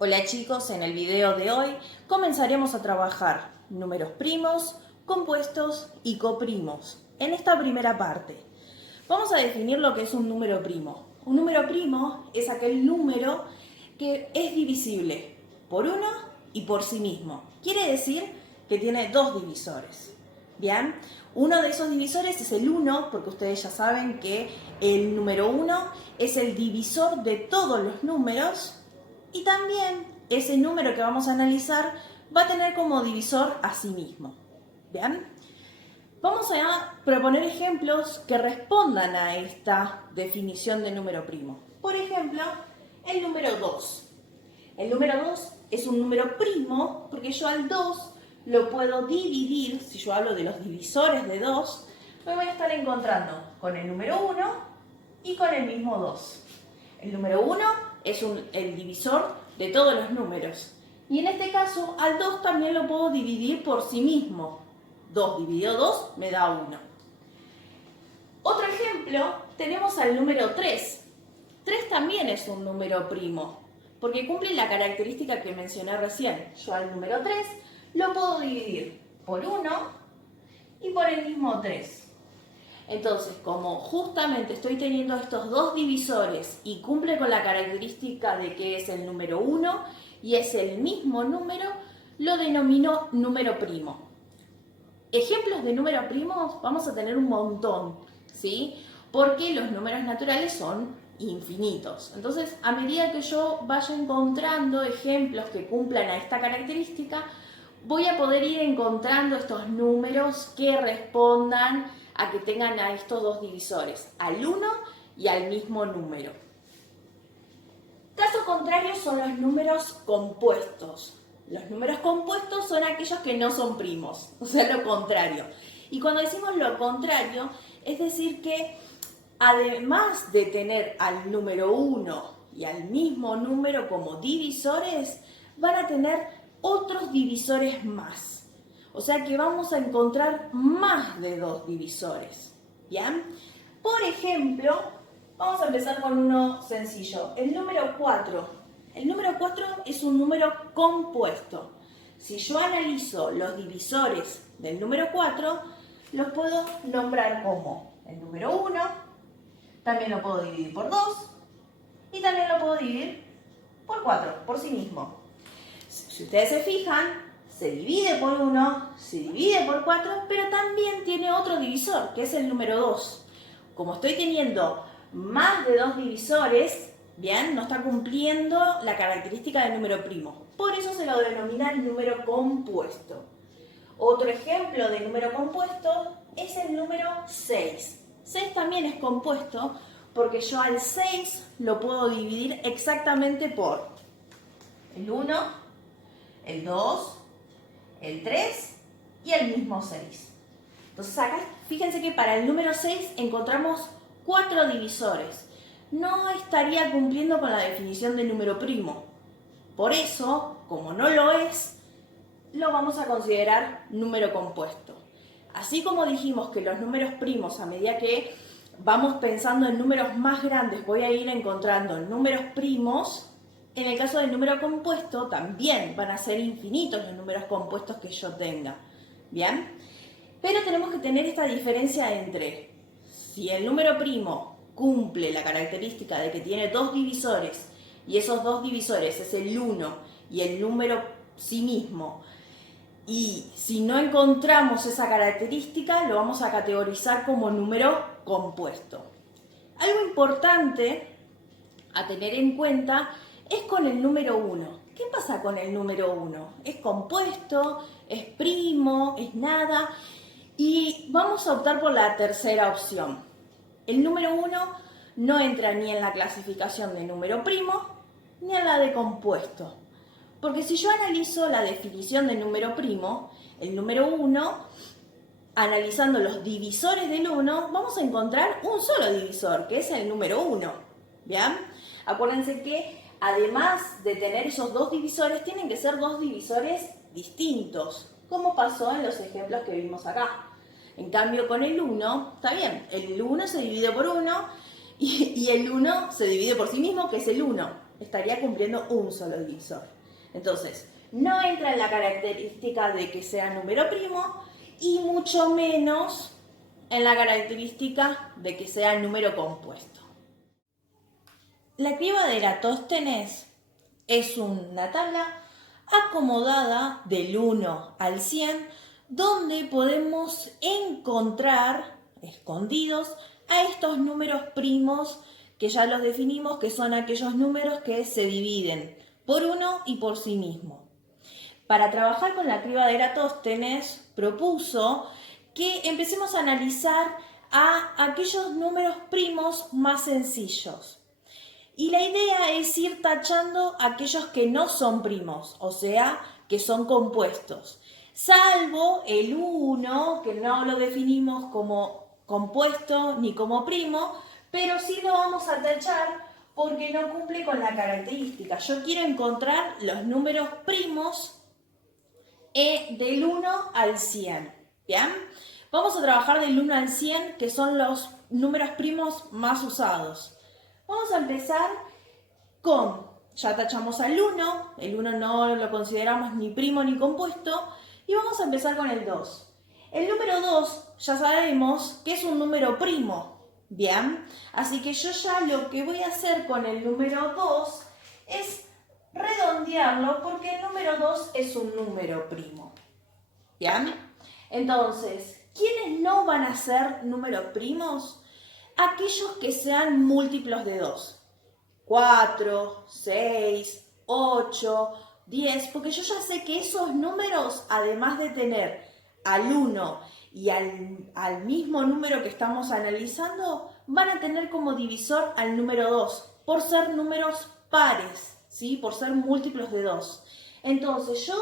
Hola chicos, en el video de hoy comenzaremos a trabajar números primos, compuestos y coprimos. En esta primera parte vamos a definir lo que es un número primo. Un número primo es aquel número que es divisible por uno y por sí mismo. Quiere decir que tiene dos divisores. Bien, uno de esos divisores es el 1, porque ustedes ya saben que el número 1 es el divisor de todos los números. Y también ese número que vamos a analizar va a tener como divisor a sí mismo. ¿Bien? Vamos a proponer ejemplos que respondan a esta definición de número primo. Por ejemplo, el número 2. El número 2 es un número primo porque yo al 2 lo puedo dividir. Si yo hablo de los divisores de 2, me voy a estar encontrando con el número 1 y con el mismo 2. El número 1 es el divisor de todos los números. Y en este caso, al 2 también lo puedo dividir por sí mismo. 2 dividido 2 me da 1. Otro ejemplo, tenemos al número 3. 3 también es un número primo, porque cumple la característica que mencioné recién. Yo al número 3 lo puedo dividir por 1 y por el mismo 3. Entonces, como justamente estoy teniendo estos dos divisores y cumple con la característica de que es el número 1 y es el mismo número, lo denomino número primo. Ejemplos de números primos vamos a tener un montón, ¿sí? Porque los números naturales son infinitos. Entonces, a medida que yo vaya encontrando ejemplos que cumplan a esta característica, voy a poder ir encontrando estos números que respondan a que tengan a estos dos divisores, al 1 y al mismo número. Caso contrario son los números compuestos. Los números compuestos son aquellos que no son primos, o sea, lo contrario. Y cuando decimos lo contrario, es decir que además de tener al número 1 y al mismo número como divisores, van a tener otros divisores más. O sea que vamos a encontrar más de dos divisores. ¿Bien? Por ejemplo, vamos a empezar con uno sencillo. El número 4. El número 4 es un número compuesto. Si yo analizo los divisores del número 4, los puedo nombrar como el número 1, también lo puedo dividir por 2 y también lo puedo dividir por 4, por sí mismo. Si ustedes se fijan, se divide por 1, se divide por 4, pero también tiene otro divisor, que es el número 2. Como estoy teniendo más de dos divisores, bien, no está cumpliendo la característica del número primo. Por eso se lo denomina el número compuesto. Otro ejemplo de número compuesto es el número 6. 6 también es compuesto porque yo al 6 lo puedo dividir exactamente por el 1, el 2, el 3 y el mismo 6. Entonces acá fíjense que para el número 6 encontramos 4 divisores. No estaría cumpliendo con la definición de número primo. Por eso, como no lo es, lo vamos a considerar número compuesto. Así como dijimos que los números primos, a medida que vamos pensando en números más grandes, voy a ir encontrando números primos. En el caso del número compuesto, también van a ser infinitos los números compuestos que yo tenga. ¿Bien? Pero tenemos que tener esta diferencia entre si el número primo cumple la característica de que tiene dos divisores y esos dos divisores es el 1 y el número sí mismo, y si no encontramos esa característica, lo vamos a categorizar como número compuesto. Algo importante a tener en cuenta es con el número 1. ¿Qué pasa con el número 1? ¿Es compuesto? ¿Es primo? ¿Es nada? Y vamos a optar por la tercera opción. El número 1 no entra ni en la clasificación de número primo ni en la de compuesto. Porque si yo analizo la definición de número primo, el número 1, analizando los divisores del 1, vamos a encontrar un solo divisor, que es el número 1. ¿Bien? Acuérdense que además de tener esos dos divisores, tienen que ser dos divisores distintos, como pasó en los ejemplos que vimos acá. En cambio, con el 1, está bien, el 1 se divide por 1 y el 1 se divide por sí mismo, que es el 1. estaría cumpliendo un solo divisor. Entonces, no entra en la característica de que sea número primo y mucho menos en la característica de que sea número compuesto. La criba de Eratóstenes es una tabla acomodada del 1 al 100, donde podemos encontrar escondidos a estos números primos que ya los definimos, que son aquellos números que se dividen por uno y por sí mismo. Para trabajar con la criba de Eratóstenes propuso que empecemos a analizar a aquellos números primos más sencillos. Y la idea es ir tachando aquellos que no son primos, o sea, que son compuestos. Salvo el 1, que no lo definimos como compuesto ni como primo, pero sí lo vamos a tachar porque no cumple con la característica. Yo quiero encontrar los números primos del 1 al 100. ¿Bien? Vamos a trabajar del 1 al 100, que son los números primos más usados. Vamos a empezar con, ya tachamos al 1, el 1 no lo consideramos ni primo ni compuesto, y vamos a empezar con el 2. El número 2 ya sabemos que es un número primo, ¿bien? Así que yo ya lo que voy a hacer con el número 2 es redondearlo porque el número 2 es un número primo, ¿bien? Entonces, ¿quiénes no van a ser números primos? Aquellos que sean múltiplos de 2. 4, 6, 8, 10, porque yo ya sé que esos números, además de tener al 1 y al mismo número que estamos analizando, van a tener como divisor al número 2, por ser números pares, ¿sí? Por ser múltiplos de 2. Entonces yo,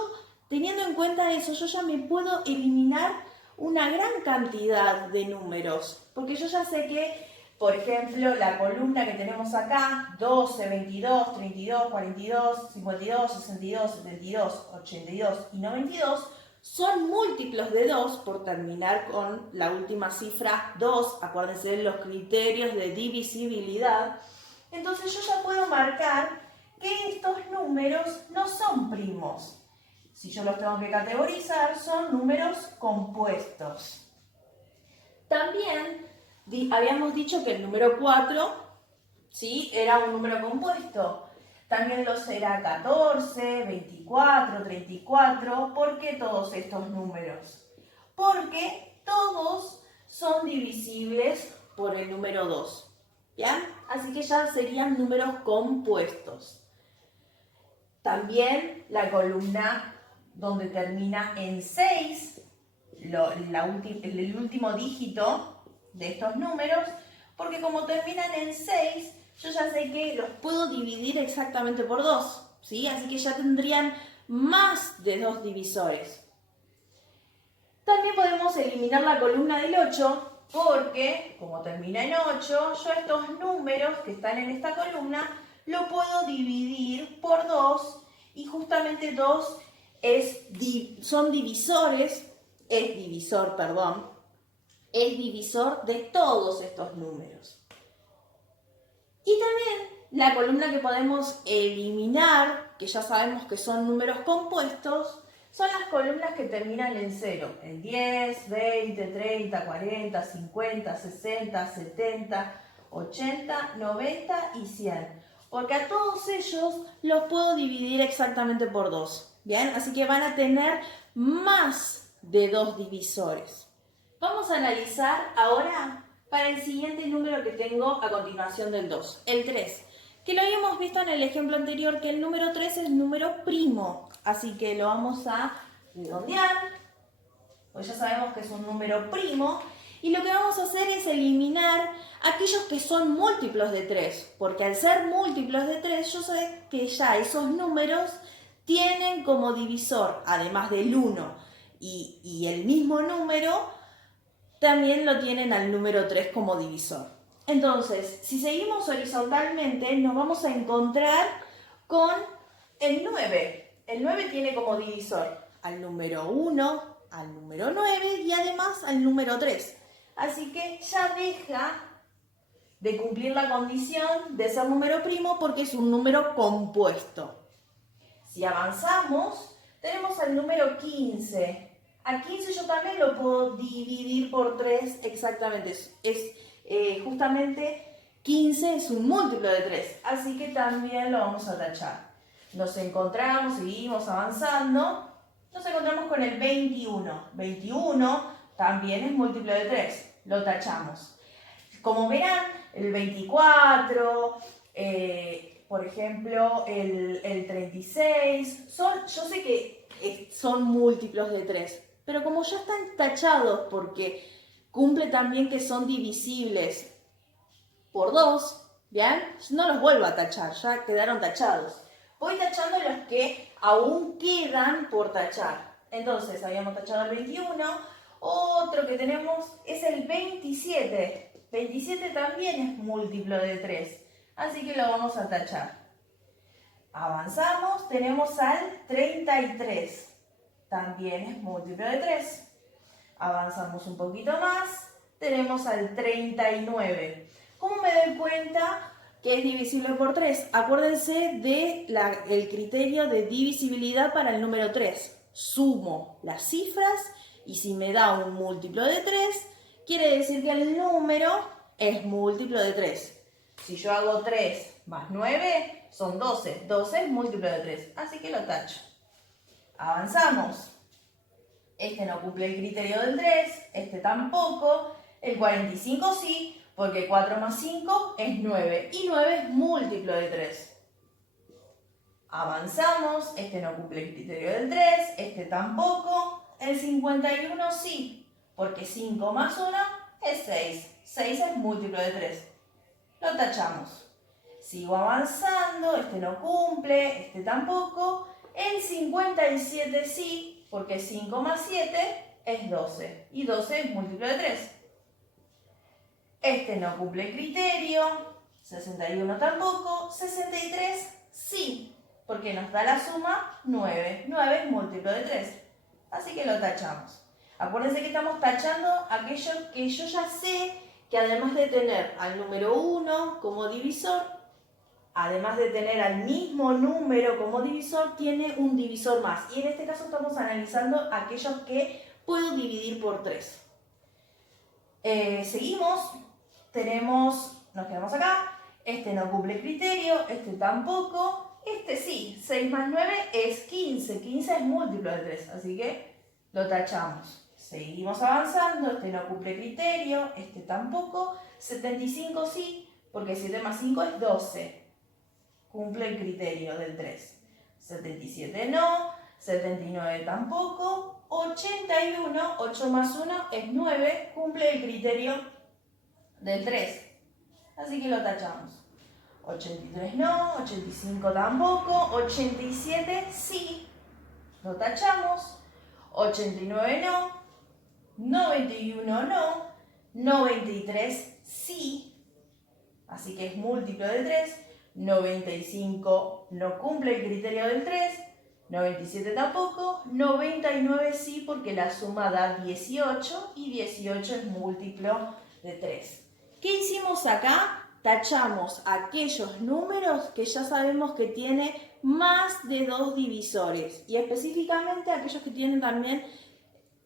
teniendo en cuenta eso, yo ya me puedo eliminar una gran cantidad de números, porque yo ya sé que, por ejemplo, la columna que tenemos acá, 12, 22, 32, 42, 52, 62, 72, 82 y 92, son múltiplos de 2 por terminar con la última cifra 2, acuérdense de los criterios de divisibilidad. Entonces yo ya puedo marcar que estos números no son primos. Si yo los tengo que categorizar, son números compuestos. También habíamos dicho que el número 4, ¿sí?, era un número compuesto. También lo será 14, 24, 34. ¿Por qué todos estos números? Porque todos son divisibles por el número 2. ¿Ya? Así que ya serían números compuestos. También la columna donde termina en 6, el último dígito de estos números, porque como terminan en 6, yo ya sé que los puedo dividir exactamente por 2, ¿sí? Así que ya tendrían más de 2 divisores. También podemos eliminar la columna del 8, porque como termina en 8, yo estos números que están en esta columna lo puedo dividir por 2, y justamente 2 son divisores, es divisor de todos estos números. Y también la columna que podemos eliminar, que ya sabemos que son números compuestos, son las columnas que terminan en 0. El 10, 20, 30, 40, 50, 60, 70, 80, 90 y 100. Porque a todos ellos los puedo dividir exactamente por 2. ¿Bien? Así que van a tener más de 2 divisores. Vamos a analizar ahora para el siguiente número que tengo a continuación del 2, el 3. Que lo habíamos visto en el ejemplo anterior, que el número 3 es número primo. Así que lo vamos a redondear, pues ya sabemos que es un número primo. Y lo que vamos a hacer es eliminar aquellos que son múltiplos de 3. Porque al ser múltiplos de 3, yo sé que ya esos números tienen como divisor, además del 1 y el mismo número, también lo tienen al número 3 como divisor. Entonces, si seguimos horizontalmente, nos vamos a encontrar con el 9. El 9 tiene como divisor al número 1, al número 9 y además al número 3. Así que ya deja de cumplir la condición de ser número primo porque es un número compuesto. Si avanzamos, tenemos al número 15. A 15 yo también lo puedo dividir por 3 exactamente. Justamente 15 es un múltiplo de 3, así que también lo vamos a tachar. Nos encontramos, seguimos avanzando, nos encontramos con el 21. 21 también es múltiplo de 3, lo tachamos. Como verán, el 24, por ejemplo, el 36, yo sé que son múltiplos de 3, pero como ya están tachados porque cumple también que son divisibles por 2, ¿bien? No los vuelvo a tachar, ya quedaron tachados. Voy tachando los que aún quedan por tachar. Entonces, habíamos tachado el 21, otro que tenemos es el 27. 27 también es múltiplo de 3, así que lo vamos a tachar. Avanzamos, tenemos al 33, también es múltiplo de 3. Avanzamos un poquito más, tenemos al 39. ¿Cómo me doy cuenta que es divisible por 3? Acuérdense del criterio de divisibilidad para el número 3. Sumo las cifras y si me da un múltiplo de 3, quiere decir que el número es múltiplo de 3. Si yo hago 3 más 9, son 12. 12 es múltiplo de 3, así que lo tacho. Avanzamos. Este no cumple el criterio del 3, este tampoco. El 45 sí, porque 4 más 5 es 9. Y 9 es múltiplo de 3. Avanzamos. Este no cumple el criterio del 3, este tampoco. El 51 sí, porque 5 más 1 es 6. 6 es múltiplo de 3. Lo tachamos. Sigo avanzando. Este no cumple, este tampoco. El 57 sí, porque 5 más 7 es 12. Y 12 es múltiplo de 3. Este no cumple el criterio. 61 tampoco. 63 sí, porque nos da la suma 9. 9 es múltiplo de 3. Así que lo tachamos. Acuérdense que estamos tachando aquello que yo ya sé que además de tener al número 1 como divisor, además de tener al mismo número como divisor, tiene un divisor más. Y en este caso estamos analizando aquellos que puedo dividir por 3. Seguimos. Nos quedamos acá. Este no cumple el criterio, este tampoco. Este sí, 6 más 9 es 15. 15 es múltiplo de 3, así que lo tachamos. Seguimos avanzando. Este no cumple criterio, este tampoco. 75 sí, porque 7 más 5 es 12. Cumple el criterio del 3. 77 no, 79 tampoco. 81, 8 más 1 es 9, cumple el criterio del 3. Así que lo tachamos. 83 no, 85 tampoco, 87 sí, lo tachamos. 89 no, 91 no, 93 sí, así que es múltiplo de 3. 95 no cumple el criterio del 3, 97 tampoco, 99 sí porque la suma da 18 y 18 es múltiplo de 3. ¿Qué hicimos acá? Tachamos aquellos números que ya sabemos que tiene más de 2 divisores y específicamente aquellos que tienen también,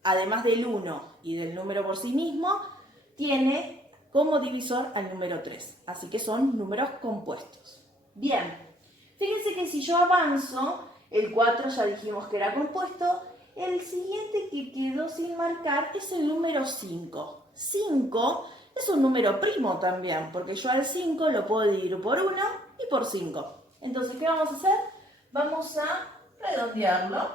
además del 1 y del número por sí mismo, tiene como divisor al número 3. Así que son números compuestos. Bien, fíjense que si yo avanzo, el 4 ya dijimos que era compuesto, el siguiente que quedó sin marcar es el número 5. 5 es un número primo también, porque yo al 5 lo puedo dividir por 1 y por 5. Entonces, ¿qué vamos a hacer? Vamos a redondearlo,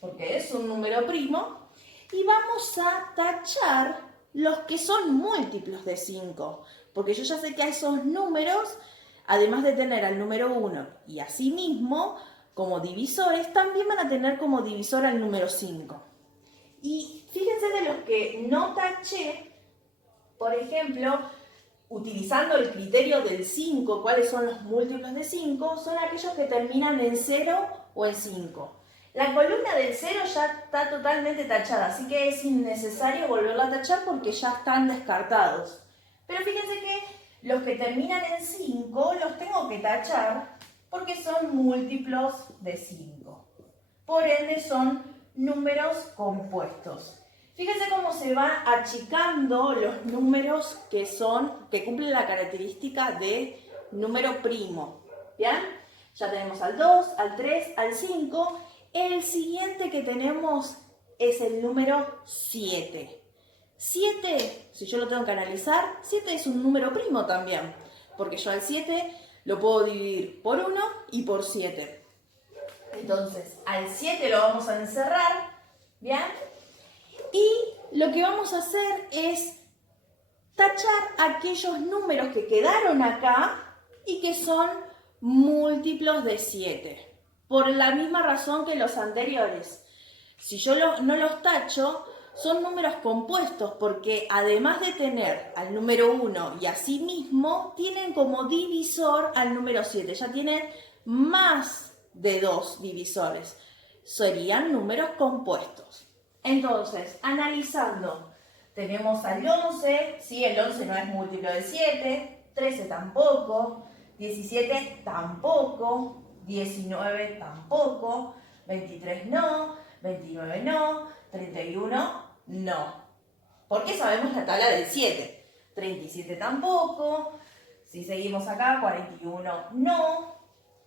porque es un número primo, y vamos a tachar los que son múltiplos de 5, porque yo ya sé que a esos números, además de tener al número 1 y a sí mismo como divisores, también van a tener como divisor al número 5. Y fíjense de los que no taché, por ejemplo, utilizando el criterio del 5, ¿cuáles son los múltiplos de 5? Son aquellos que terminan en 0 o en 5. La columna del 0 ya está totalmente tachada, así que es innecesario volverla a tachar porque ya están descartados. Pero fíjense que Los que terminan en 5 los tengo que tachar porque son múltiplos de 5. Por ende son números compuestos. Fíjense cómo se van achicando los números que cumplen la característica de número primo. ¿Bien? Ya tenemos al 2, al 3, al 5. El siguiente que tenemos es el número 7. 7, si yo lo tengo que analizar, 7 es un número primo también, porque yo al 7 lo puedo dividir por 1 y por 7. Entonces, al 7 lo vamos a encerrar, ¿bien? Y lo que vamos a hacer es tachar aquellos números que quedaron acá y que son múltiplos de 7, por la misma razón que los anteriores. Si yo no los tacho, son números compuestos porque además de tener al número 1 y a sí mismo, tienen como divisor al número 7. Ya tienen más de 2 divisores. Serían números compuestos. Entonces, analizando, tenemos al 11, ¿sí? El 11 no es múltiplo de 7, 13 tampoco, 17 tampoco, 19 tampoco, 23 no, 29 no, 31 no. Porque sabemos la tabla del 7. 37 tampoco. Si seguimos acá, 41 no.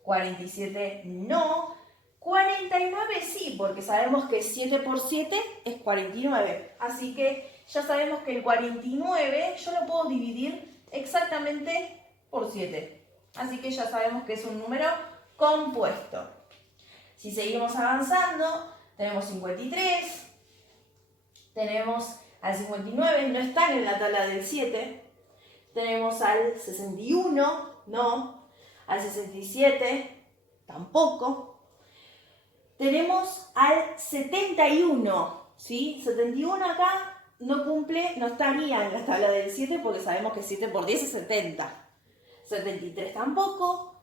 47 no. 49 sí, porque sabemos que 7 por 7 es 49. Así que ya sabemos que el 49 yo lo puedo dividir exactamente por 7. Así que ya sabemos que es un número compuesto. Si seguimos avanzando, tenemos 53. Tenemos al 59, no están en la tabla del 7. Tenemos al 61, no. Al 67, tampoco. Tenemos al 71, ¿sí? 71 acá no cumple, no estaría en la tabla del 7 porque sabemos que 7 por 10 es 70. 73 tampoco.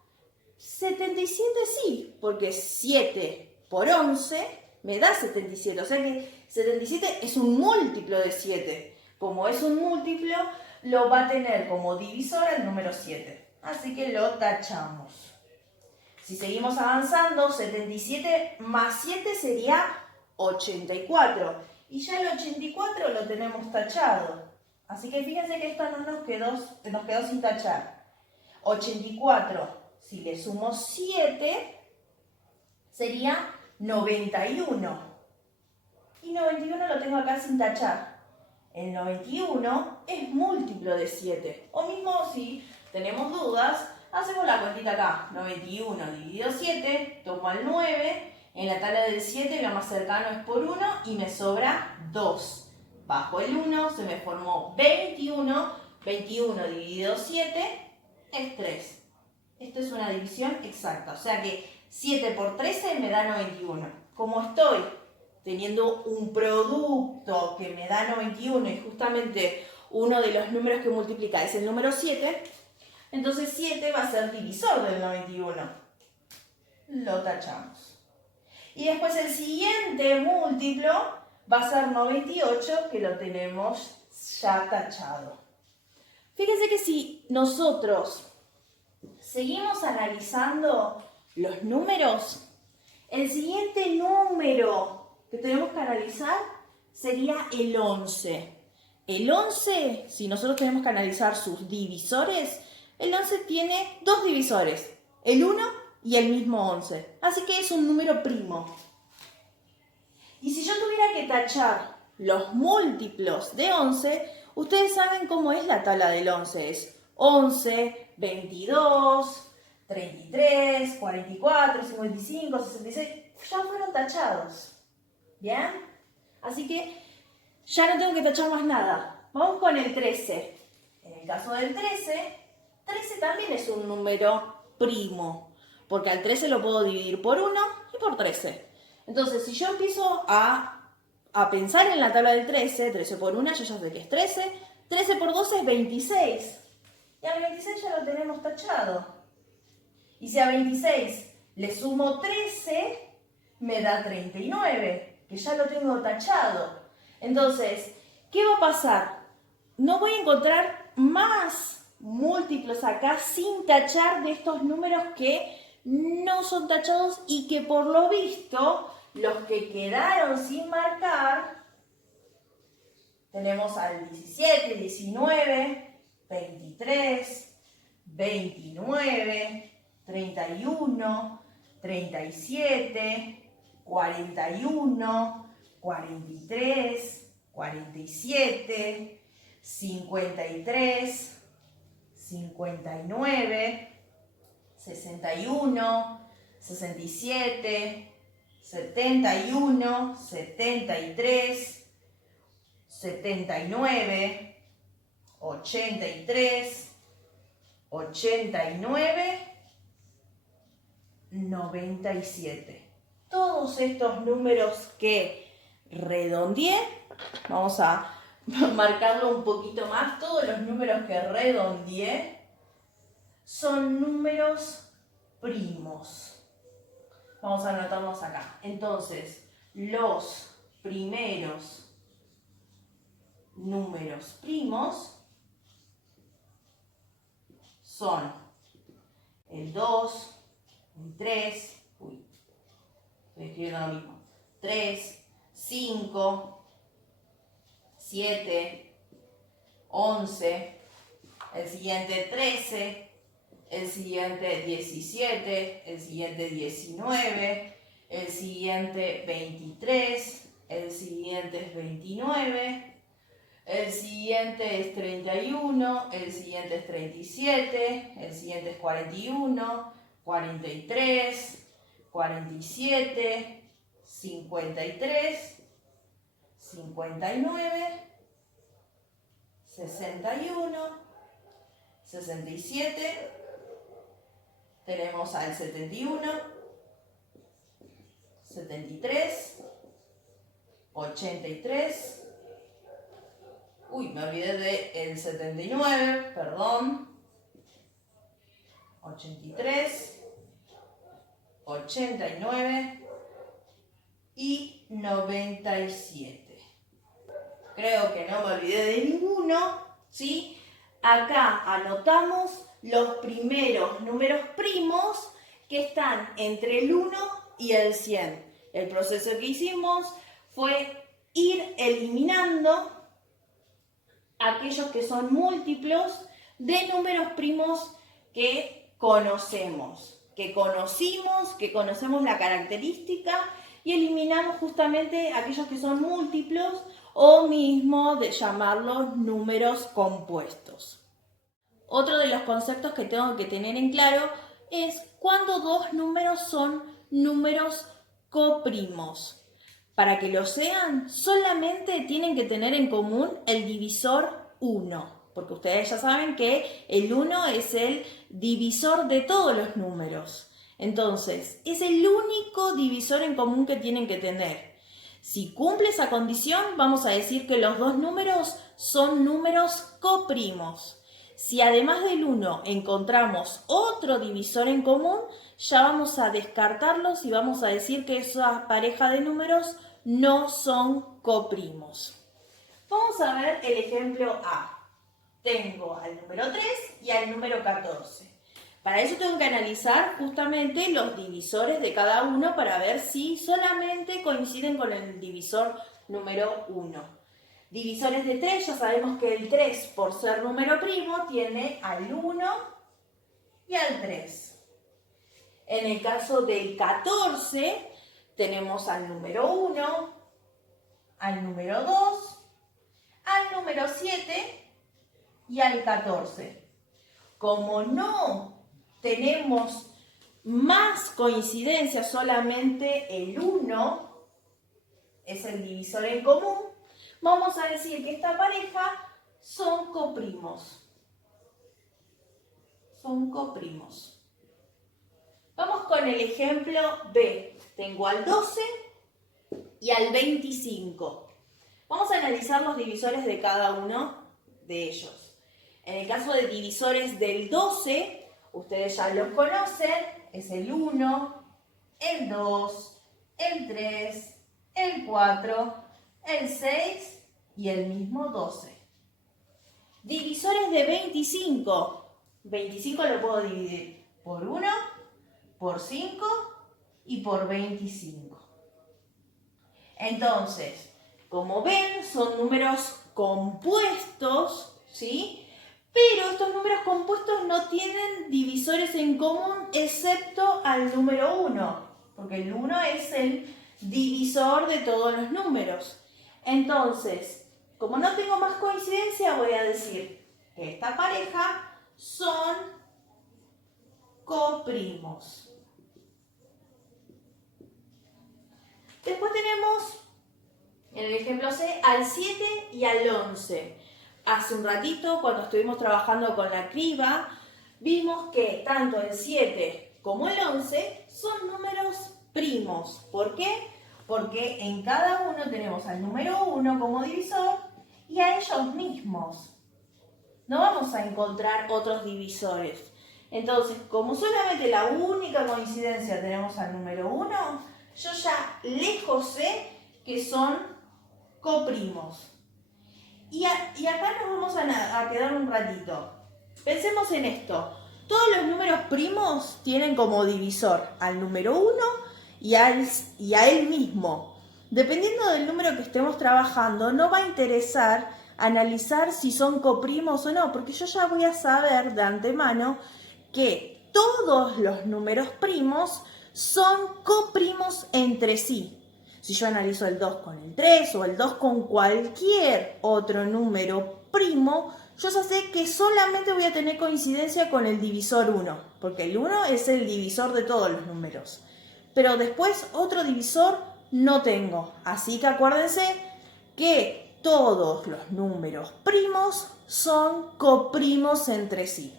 77 sí, porque 7 por 11 me da 77, o sea que 77 es un múltiplo de 7. Como es un múltiplo, lo va a tener como divisor el número 7. Así que lo tachamos. Si seguimos avanzando, 77 más 7 sería 84. Y ya el 84 lo tenemos tachado. Así que fíjense que esto nos quedó sin tachar. 84, si le sumo 7, sería 91. Y 91 lo tengo acá sin tachar. El 91 es múltiplo de 7. O mismo si tenemos dudas, hacemos la cuentita acá. 91 dividido 7, tomo al 9. En la tabla del 7 lo más cercano es por 1 y me sobra 2. Bajo el 1 se me formó 21. 21 dividido 7 es 3. Esto es una división exacta. O sea que 7 por 13 me da 91. Como estoy teniendo un producto que me da 91 y justamente uno de los números que multiplica es el número 7, entonces 7 va a ser divisor del 91. Lo tachamos. Y después el siguiente múltiplo va a ser 98, que lo tenemos ya tachado. Fíjense que si nosotros seguimos analizando los números, el siguiente número que tenemos que analizar sería el 11. El 11, si nosotros tenemos que analizar sus divisores, el 11 tiene dos divisores, el 1 y el mismo 11. Así que es un número primo. Y si yo tuviera que tachar los múltiplos de 11, ustedes saben cómo es la tabla del 11. Es 11, 22, 33, 44, 55, 66. Ya fueron tachados. ¿Bien? Así que ya no tengo que tachar más nada. Vamos con el 13. En el caso del 13, 13 también es un número primo, porque al 13 lo puedo dividir por 1 y por 13. Entonces, si yo empiezo a pensar en la tabla del 13, 13 por 1 yo ya sé que es 13, 13 por 12 es 26. Y al 26 ya lo tenemos tachado. Y si a 26 le sumo 13, me da 39, que ya lo tengo tachado. Entonces, ¿qué va a pasar? No voy a encontrar más múltiplos acá sin tachar de estos números que no son tachados y que por lo visto los que quedaron sin marcar tenemos al 17, 19, 23, 29, 31, 37, 41, 43, 47, 53, 59, 61, 67, 71, 73, 79, 83, 89, 97. Todos estos números que redondeé, vamos a marcarlo un poquito más, todos los números que redondeé son números primos. Vamos a anotarlos acá. Entonces, los primeros números primos son el 2, el 3, estoy escribiendo lo mismo, 3, 5, 7, 11, el siguiente 13, el siguiente 17, el siguiente 19, el siguiente 23, el siguiente es 29, el siguiente es 31, el siguiente es 37, el siguiente es 41, 43, 47, 53, 59, 61, 67, tenemos al 71, 73, 83, me olvidé del 79, perdón, 83, 89 y 97. Creo que no me olvidé de ninguno, ¿sí? Acá anotamos los primeros números primos que están entre el 1 y el 100. El proceso que hicimos fue ir eliminando aquellos que son múltiplos de números primos que conocemos, que conocemos la característica, y eliminamos justamente aquellos que son múltiplos o mismo de llamarlos números compuestos. Otro de los conceptos que tengo que tener en claro es cuando dos números son números coprimos. Para que lo sean, solamente tienen que tener en común el divisor 1, porque ustedes ya saben que el 1 es el divisor de todos los números. Entonces, es el único divisor en común que tienen que tener. Si cumple esa condición, vamos a decir que los dos números son números coprimos. Si además del 1 encontramos otro divisor en común, ya vamos a descartarlos y vamos a decir que esa pareja de números no son coprimos. Vamos a ver el ejemplo A. Tengo al número 3 y al número 14. Para eso tengo que analizar justamente los divisores de cada uno para ver si solamente coinciden con el divisor número 1. Divisores de 3, ya sabemos que el 3, por ser número primo, tiene al 1 y al 3. En el caso del 14, tenemos al número 1, al número 2, al número 7 y al 14. Como no tenemos más coincidencias, solamente el 1 es el divisor en común, vamos a decir que esta pareja son coprimos. Son coprimos. Vamos con el ejemplo B. Tengo al 12 y al 25. Vamos a analizar los divisores de cada uno de ellos. En el caso de divisores del 12, ustedes ya los conocen, es el 1, el 2, el 3, el 4, el 6 y el mismo 12. Divisores de 25. 25 lo puedo dividir por 1, por 5 y por 25. Entonces, como ven, son números compuestos, ¿sí? Pero estos números compuestos no tienen divisores en común excepto al número 1, porque el 1 es el divisor de todos los números. Entonces, como no tengo más coincidencia, voy a decir que esta pareja son coprimos. Después tenemos, en el ejemplo C, al 7 y al 11. Hace un ratito, cuando estuvimos trabajando con la criba, vimos que tanto el 7 como el 11 son números primos. ¿Por qué? Porque en cada uno tenemos al número 1 como divisor y a ellos mismos. No vamos a encontrar otros divisores. Entonces, como solamente la única coincidencia tenemos al número 1, yo ya lejos sé que son coprimos. Y acá nos vamos a quedar un ratito. Pensemos en esto. Todos los números primos tienen como divisor al número 1 y a él mismo. Dependiendo del número que estemos trabajando, no va a interesar analizar si son coprimos o no, porque yo ya voy a saber de antemano que todos los números primos son coprimos entre sí. Si yo analizo el 2 con el 3 o el 2 con cualquier otro número primo, yo ya sé que solamente voy a tener coincidencia con el divisor 1, porque el 1 es el divisor de todos los números. Pero después otro divisor no tengo. Así que acuérdense que todos los números primos son coprimos entre sí.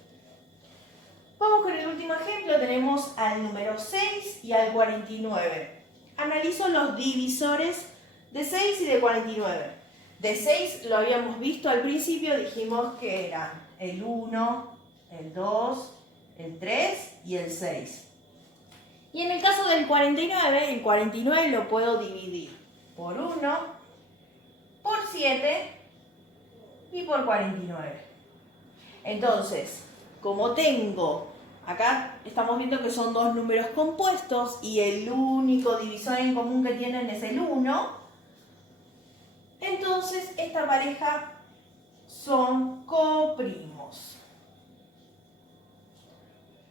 Vamos con el último ejemplo. Tenemos al número 6 y al 49. Analizo los divisores de 6 y de 49. De 6 lo habíamos visto al principio, dijimos que eran el 1, el 2, el 3 y el 6. Y en el caso del 49, el 49 lo puedo dividir por 1, por 7 y por 49. Entonces, como tengo, acá estamos viendo que son dos números compuestos y el único divisor en común que tienen es el 1, entonces esta pareja son coprimos.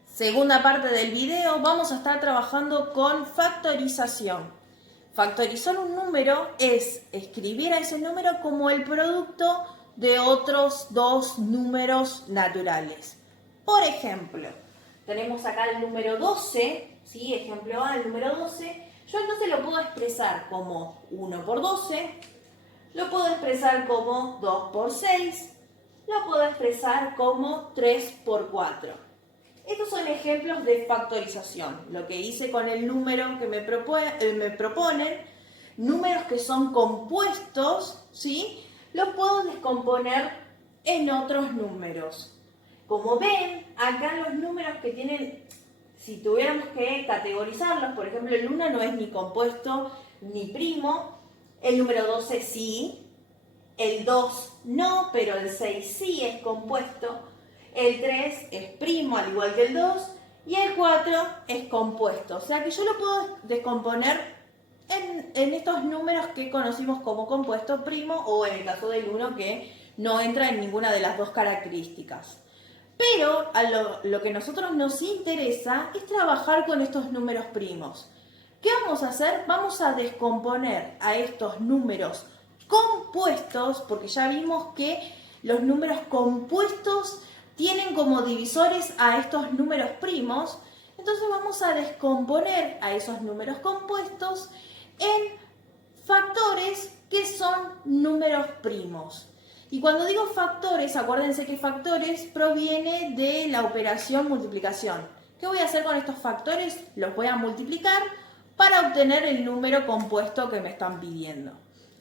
Segunda parte del video, vamos a estar trabajando con factorización. Factorizar un número es escribir a ese número como el producto de otros dos números naturales. Por ejemplo, tenemos acá el número 12, ¿sí? Ejemplo A, el número 12. Yo entonces lo puedo expresar como 1 por 12, lo puedo expresar como 2 por 6, lo puedo expresar como 3 por 4. Estos son ejemplos de factorización. Lo que hice con el número que me proponen, números que son compuestos, ¿sí? Los puedo descomponer en otros números. Como ven, acá los números que tienen, si tuviéramos que categorizarlos, por ejemplo, el 1 no es ni compuesto ni primo, el número 12 sí, el 2 no, pero el 6 sí es compuesto, el 3 es primo al igual que el 2 y el 4 es compuesto. O sea que yo lo puedo descomponer en estos números que conocimos como compuesto primo o en el caso del 1 que no entra en ninguna de las dos características. Pero a lo que a nosotros nos interesa es trabajar con estos números primos. ¿Qué vamos a hacer? Vamos a descomponer a estos números compuestos, porque ya vimos que los números compuestos tienen como divisores a estos números primos. Entonces vamos a descomponer a esos números compuestos en factores que son números primos. Y cuando digo factores, acuérdense que factores proviene de la operación multiplicación. ¿Qué voy a hacer con estos factores? Los voy a multiplicar para obtener el número compuesto que me están pidiendo.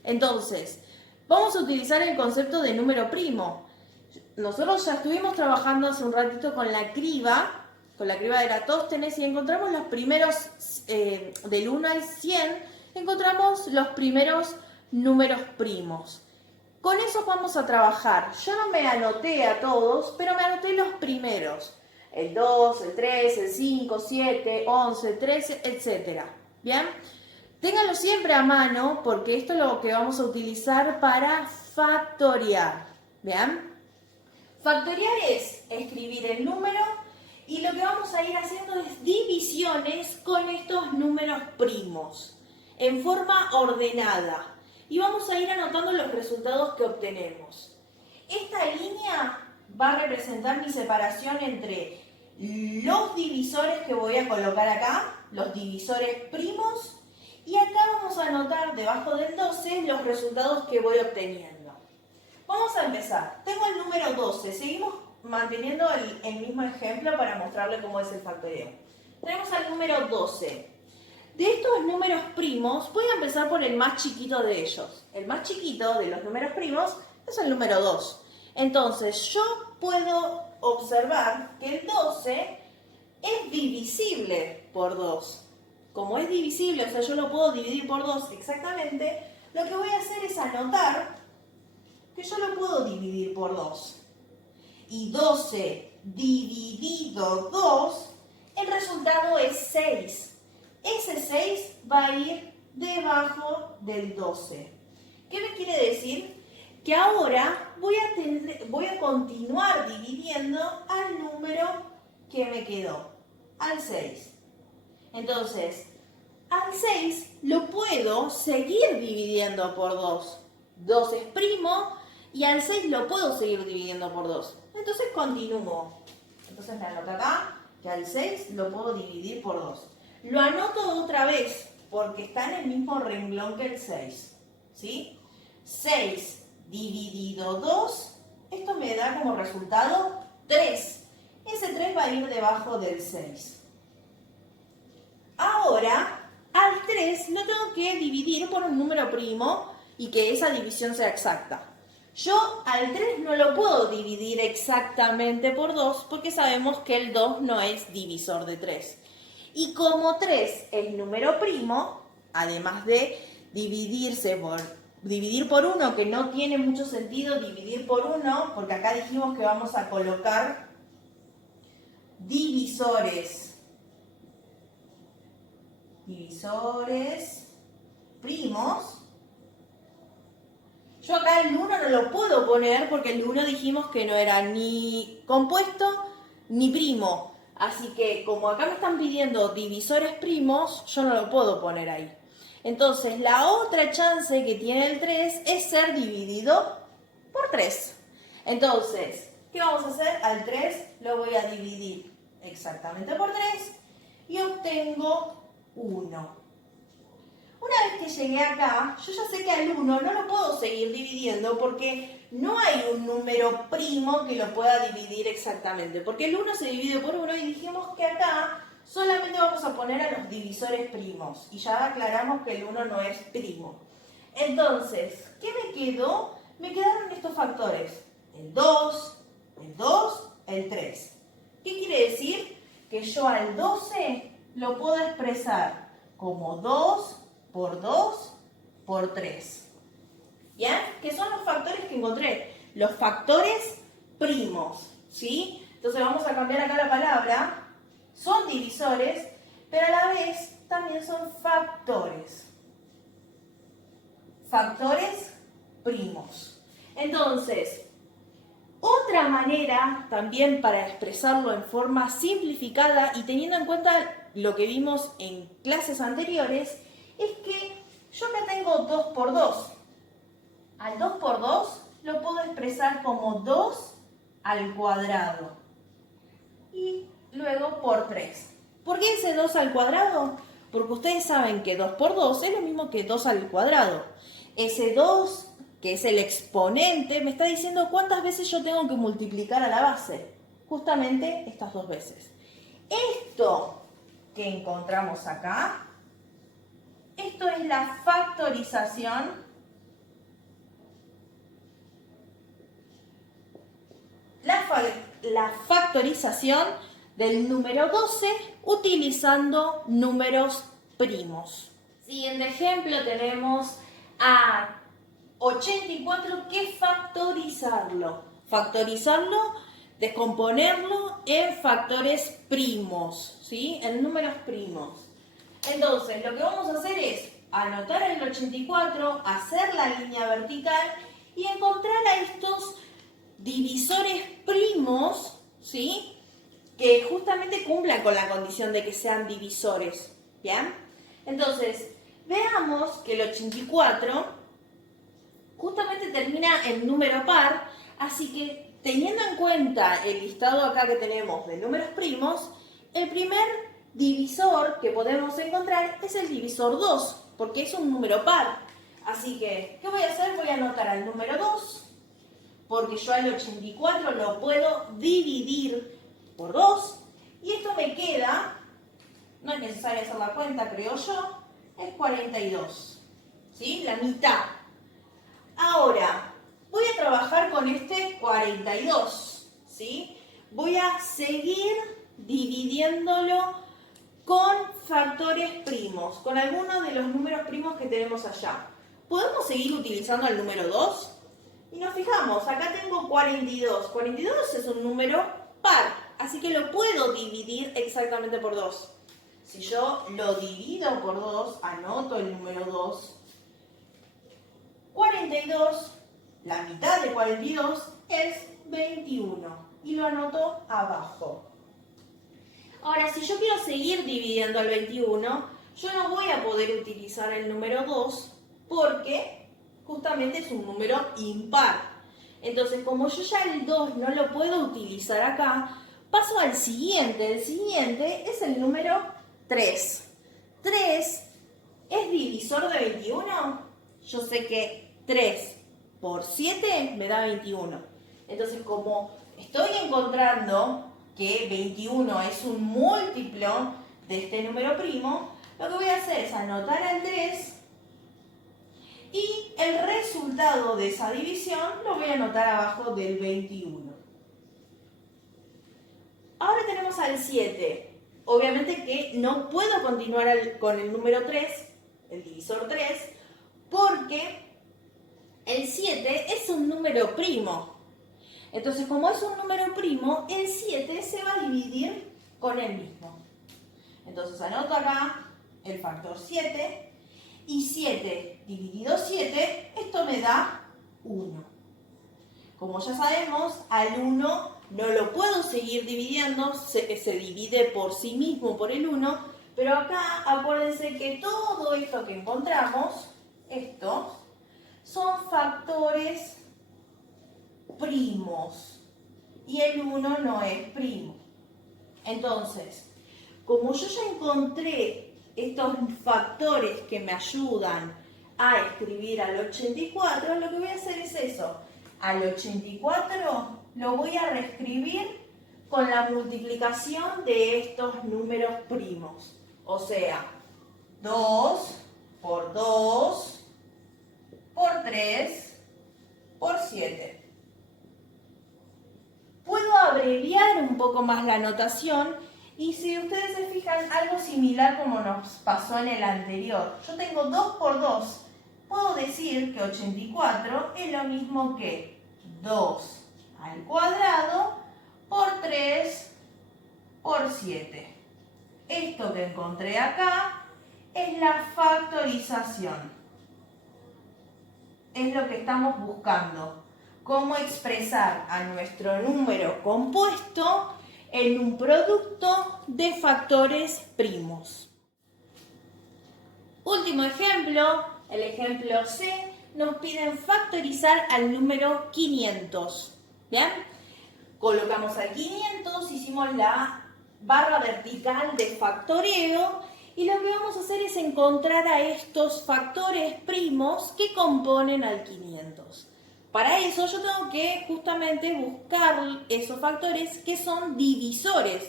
Entonces, vamos a utilizar el concepto de número primo. Nosotros ya estuvimos trabajando hace un ratito con la criba de Eratóstenes y encontramos los primeros, del 1 al 100, encontramos los primeros números primos. Con eso vamos a trabajar. Yo no me anoté a todos, pero me anoté los primeros. El 2, el 3, el 5, 7, 11, 13, etc. ¿Bien? Ténganlo siempre a mano porque esto es lo que vamos a utilizar para factoriar. ¿Bien? Factoriar es escribir el número y lo que vamos a ir haciendo es divisiones con estos números primos en forma ordenada. Y vamos a ir anotando los resultados que obtenemos. Esta línea va a representar mi separación entre los divisores que voy a colocar acá, los divisores primos, y acá vamos a anotar debajo del 12 los resultados que voy obteniendo. Vamos a empezar. Tengo el número 12. Seguimos manteniendo el mismo ejemplo para mostrarle cómo es el factoreo. Tenemos al número 12. De estos números primos, voy a empezar por el más chiquito de ellos. El más chiquito de los números primos es el número 2. Entonces, yo puedo observar que el 12 es divisible por 2. Como es divisible, o sea, yo lo puedo dividir por 2 exactamente, lo que voy a hacer es anotar que yo lo puedo dividir por 2. Y 12 dividido 2, el resultado es 6. Ese 6 va a ir debajo del 12. ¿Qué me quiere decir? Que ahora voy a continuar dividiendo al número que me quedó, al 6. Entonces, al 6 lo puedo seguir dividiendo por 2. 2 es primo y al 6 lo puedo seguir dividiendo por 2. Entonces continúo. Entonces me anoto acá que al 6 lo puedo dividir por 2. Lo anoto otra vez porque está en el mismo renglón que el 6. ¿Sí? 6 dividido 2, esto me da como resultado 3. Ese 3 va a ir debajo del 6. Ahora, al 3 lo tengo que dividir por un número primo y que esa división sea exacta. Yo al 3 no lo puedo dividir exactamente por 2 porque sabemos que el 2 no es divisor de 3. Y como 3 es número primo, además de dividir por 1, que no tiene mucho sentido dividir por 1, porque acá dijimos que vamos a colocar divisores primos. Yo acá el 1 no lo puedo poner porque el 1 dijimos que no era ni compuesto ni primo. Así que como acá me están pidiendo divisores primos, yo no lo puedo poner ahí. Entonces la otra chance que tiene el 3 es ser dividido por 3. Entonces, ¿qué vamos a hacer? Al 3 lo voy a dividir exactamente por 3 y obtengo 1. Una vez que llegué acá, yo ya sé que al 1 no lo puedo seguir dividiendo porque no hay un número primo que lo pueda dividir exactamente. Porque el 1 se divide por 1 y dijimos que acá solamente vamos a poner a los divisores primos. Y ya aclaramos que el 1 no es primo. Entonces, ¿qué me quedó? Me quedaron estos factores. El 2, el 3. ¿Qué quiere decir? Que yo al 12 lo puedo expresar como 2 por 2 por 3. ¿Bien? Que son los factores que encontré. Los factores primos. ¿Sí? Entonces vamos a cambiar acá la palabra. Son divisores, pero a la vez también son factores. Factores primos. Entonces, otra manera también para expresarlo en forma simplificada y teniendo en cuenta lo que vimos en clases anteriores, es que yo acá tengo 2 por 2. Al 2 por 2 lo puedo expresar como 2 al cuadrado. Y luego por 3. ¿Por qué ese 2 al cuadrado? Porque ustedes saben que 2 por 2 es lo mismo que 2 al cuadrado. Ese 2, que es el exponente, me está diciendo cuántas veces yo tengo que multiplicar a la base. Justamente estas 2 veces. Esto que encontramos acá, esto es la factorización. La factorización del número 12 utilizando números primos. Siguiente ejemplo tenemos a 84 que factorizarlo. Factorizarlo, descomponerlo en factores primos, ¿sí? En números primos. Entonces, lo que vamos a hacer es anotar el 84, hacer la línea vertical y encontrar a estos divisores primos, ¿sí? Que justamente cumplan con la condición de que sean divisores, ¿bien? Entonces, veamos que el 84 justamente termina en número par, así que teniendo en cuenta el listado acá que tenemos de números primos, el primer divisor que podemos encontrar es el divisor 2, porque es un número par. Así que, ¿qué voy a hacer? Voy a anotar al número 2, porque yo al 84 lo puedo dividir por 2, y esto me queda, no es necesario hacer la cuenta, creo yo, es 42, ¿sí? La mitad. Ahora, voy a trabajar con este 42, ¿sí? Voy a seguir dividiéndolo con factores primos, con algunos de los números primos que tenemos allá. ¿Podemos seguir utilizando el número 2? Y nos fijamos, acá tengo 42. 42 es un número par, así que lo puedo dividir exactamente por 2. Si yo lo divido por 2, anoto el número 2. 42, la mitad de 42 es 21 y lo anoto abajo. Ahora, si yo quiero seguir dividiendo al 21, yo no voy a poder utilizar el número 2 porque justamente es un número impar. Entonces, como yo ya el 2 no lo puedo utilizar acá, paso al siguiente. El siguiente es el número 3. 3 es divisor de 21. Yo sé que 3 por 7 me da 21. Entonces, como estoy encontrando que 21 es un múltiplo de este número primo, lo que voy a hacer es anotar al 3 y el resultado de esa división lo voy a anotar abajo del 21. Ahora tenemos al 7. Obviamente que no puedo continuar con el número 3, el divisor 3, porque el 7 es un número primo. Entonces, como es un número primo, el 7 se va a dividir con el mismo. Entonces, anoto acá el factor 7. Y 7 dividido 7, esto me da 1. Como ya sabemos, al 1 no lo puedo seguir dividiendo, se divide por sí mismo por el 1, pero acá acuérdense que todo esto que encontramos, estos, son factores primos y el 1 no es primo. Entonces, como yo ya encontré estos factores que me ayudan a escribir al 84, lo que voy a hacer es eso. Al 84 lo voy a reescribir con la multiplicación de estos números primos. O sea, 2 por 2 por 3 por 7. Puedo abreviar un poco más la notación y si ustedes se fijan, algo similar como nos pasó en el anterior. Yo tengo 2 por 2. Puedo decir que 84 es lo mismo que 2 al cuadrado por 3 por 7. Esto que encontré acá es la factorización. Es lo que estamos buscando. Cómo expresar a nuestro número compuesto en un producto de factores primos. Último ejemplo, el ejemplo C, nos piden factorizar al número 500. ¿Bien? Colocamos al 500, hicimos la barra vertical de factoreo y lo que vamos a hacer es encontrar a estos factores primos que componen al 500. Para eso yo tengo que justamente buscar esos factores que son divisores,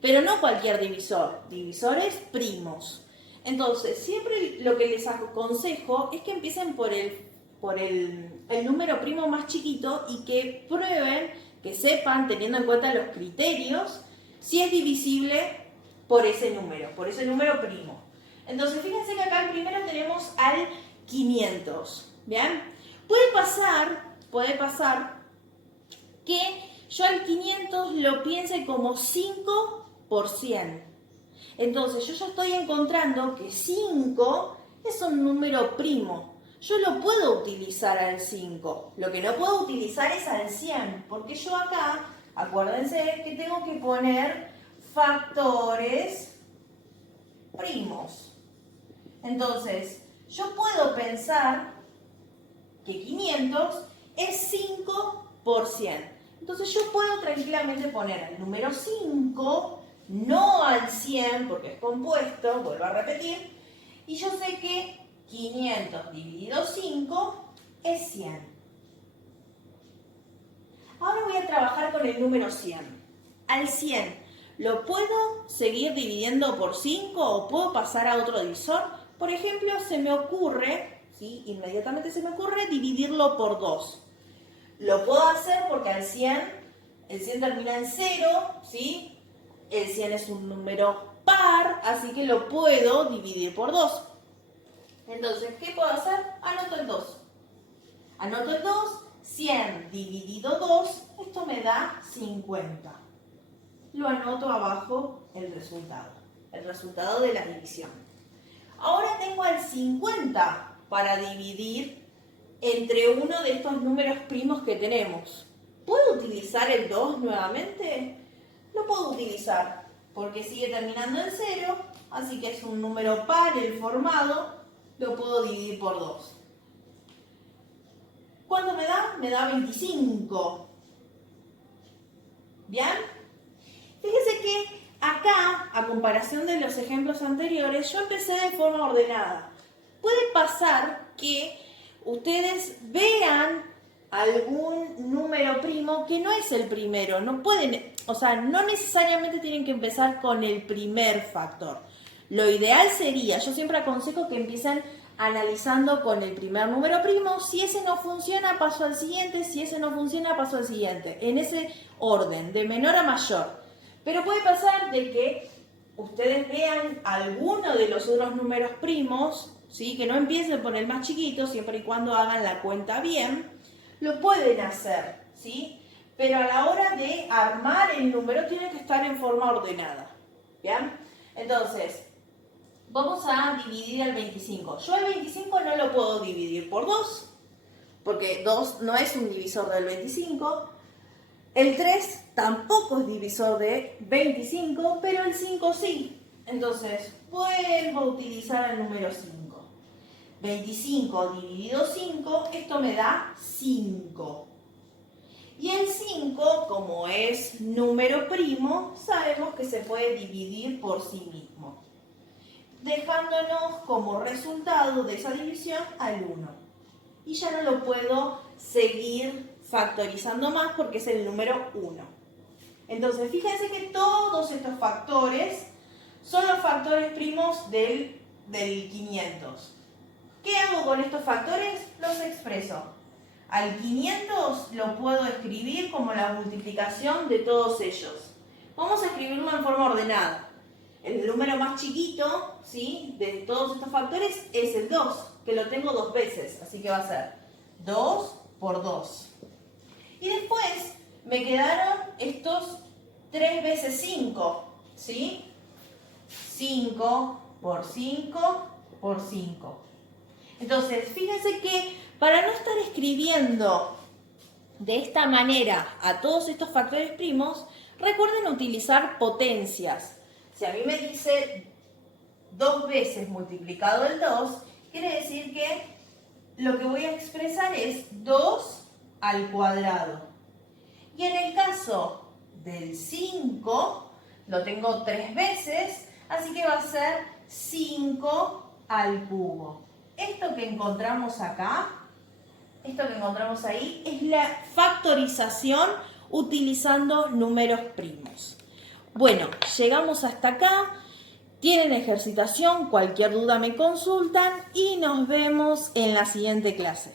pero no cualquier divisor, divisores primos. Entonces, siempre lo que les aconsejo es que empiecen por el número primo más chiquito y que prueben, que sepan, teniendo en cuenta los criterios, si es divisible por ese número primo. Entonces, fíjense que acá primero tenemos al 500, ¿bien? Puede pasar que yo al 500 lo piense como 5 por 100. Entonces yo ya estoy encontrando que 5 es un número primo. Yo lo puedo utilizar al 5. Lo que no puedo utilizar es al 100, porque yo acá, acuérdense que tengo que poner factores primos. Entonces, yo puedo pensar que 500 es 5 por 100. Entonces yo puedo tranquilamente poner el número 5, no al 100, porque es compuesto, vuelvo a repetir, y yo sé que 500 dividido 5 es 100. Ahora voy a trabajar con el número 100. Al 100, ¿lo puedo seguir dividiendo por 5 o puedo pasar a otro divisor? Por ejemplo, se me ocurre, ¿sí? Inmediatamente se me ocurre dividirlo por 2. Lo puedo hacer porque al 100, el 100 termina en 0, ¿sí? El 100 es un número par, así que lo puedo dividir por 2. Entonces, ¿qué puedo hacer? Anoto el 2. Anoto el 2, 100 dividido 2, esto me da 50. Lo anoto abajo el resultado de la división. Ahora tengo el 50 para dividir entre uno de estos números primos que tenemos. ¿Puedo utilizar el 2 nuevamente? Lo puedo utilizar porque sigue terminando en 0, así que es un número par el formado, lo puedo dividir por 2. ¿Cuánto me da? Me da 25. ¿Bien? Fíjese que acá, a comparación de los ejemplos anteriores, yo empecé de forma ordenada. Puede pasar que ustedes vean algún número primo que no es el primero. No pueden, o sea, no necesariamente tienen que empezar con el primer factor. Lo ideal sería, yo siempre aconsejo que empiecen analizando con el primer número primo. Si ese no funciona, paso al siguiente. Si ese no funciona, paso al siguiente. En ese orden, de menor a mayor. Pero puede pasar de que ustedes vean alguno de los otros números primos, ¿sí? Que no empiecen por el más chiquito, siempre y cuando hagan la cuenta bien. Lo pueden hacer, ¿sí? Pero a la hora de armar el número tiene que estar en forma ordenada. ¿Bien? Entonces, vamos a dividir el 25. Yo el 25 no lo puedo dividir por 2, porque 2 no es un divisor del 25. El 3 tampoco es divisor de 25, pero el 5 sí. Entonces, vuelvo a utilizar el número 5. 25 dividido 5, esto me da 5. Y el 5, como es número primo, sabemos que se puede dividir por sí mismo, dejándonos como resultado de esa división al 1. Y ya no lo puedo seguir factorizando más porque es el número 1. Entonces, fíjense que todos estos factores son los factores primos del 500. ¿Qué hago con estos factores? Los expreso. Al 500 lo puedo escribir como la multiplicación de todos ellos. Vamos a escribirlo en forma ordenada. El número más chiquito, ¿sí?, de todos estos factores es el 2, que lo tengo 2 veces. Así que va a ser 2 por 2. Y después me quedaron estos 3 veces 5, ¿sí? 5 por 5 por 5. Entonces, fíjense que para no estar escribiendo de esta manera a todos estos factores primos, recuerden utilizar potencias. Si a mí me dice 2 veces multiplicado el 2, quiere decir que lo que voy a expresar es 2 al cuadrado. Y en el caso del 5, lo tengo 3 veces, así que va a ser 5 al cubo. Esto que encontramos acá, esto que encontramos ahí, es la factorización utilizando números primos. Bueno, llegamos hasta acá. Tienen ejercitación, cualquier duda me consultan y nos vemos en la siguiente clase.